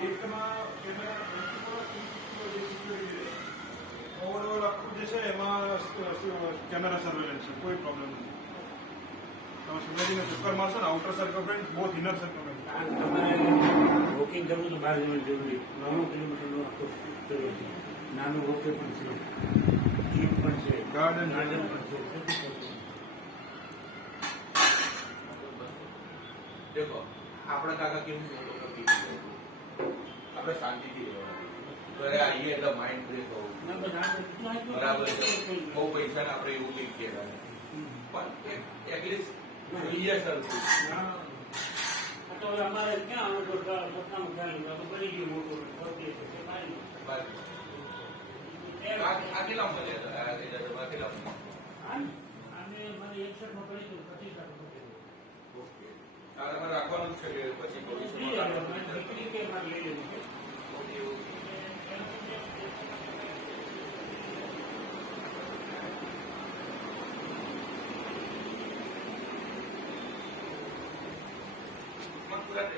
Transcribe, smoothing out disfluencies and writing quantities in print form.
લિફ્ટમાં overall આખું જે છે એમાં કેમેરા સર્વેલન્સ છે, કોઈ પ્રોબ્લેમ નથી. તમે સમજીને ચક્કર મારશો ને આઉટર સર્કમફરન્સ બોથ ઇનર સર્કમફરન્સ. તમારે વોકિંગ કરવું તો 12 જણ જરૂરી, 9 કિલોમીટરનો આખો જરૂર છે. નાનું વોકે પણ છે, જીપ પણ છે, ગાર્ડન પણ છે. દેખો આપણા કાકા કેવું આપણે શાંતિથી રહેવાનું, ઘરે આવીએ એટલે માઇન્ડ ફ્રેશ હોવું બરાબર છે. બહુ પૈસા ને આપણે એવું કંઈક કહેવાય પણ એટલીસ્ટ જોઈએ સરખું. અમારે ક્યાં પોતાનું ખ્યાલ બની ગયું મોટું આ કેટલા મળે કેટલા આને મારે 61 માં કરી દઉં 25 ઓકે તારે રાખવાનું જ છે કે પછી ભવિષ્યમાં દીકરી કે મારે લઈ લેવું છે. ઓકે ઓકે પૂરા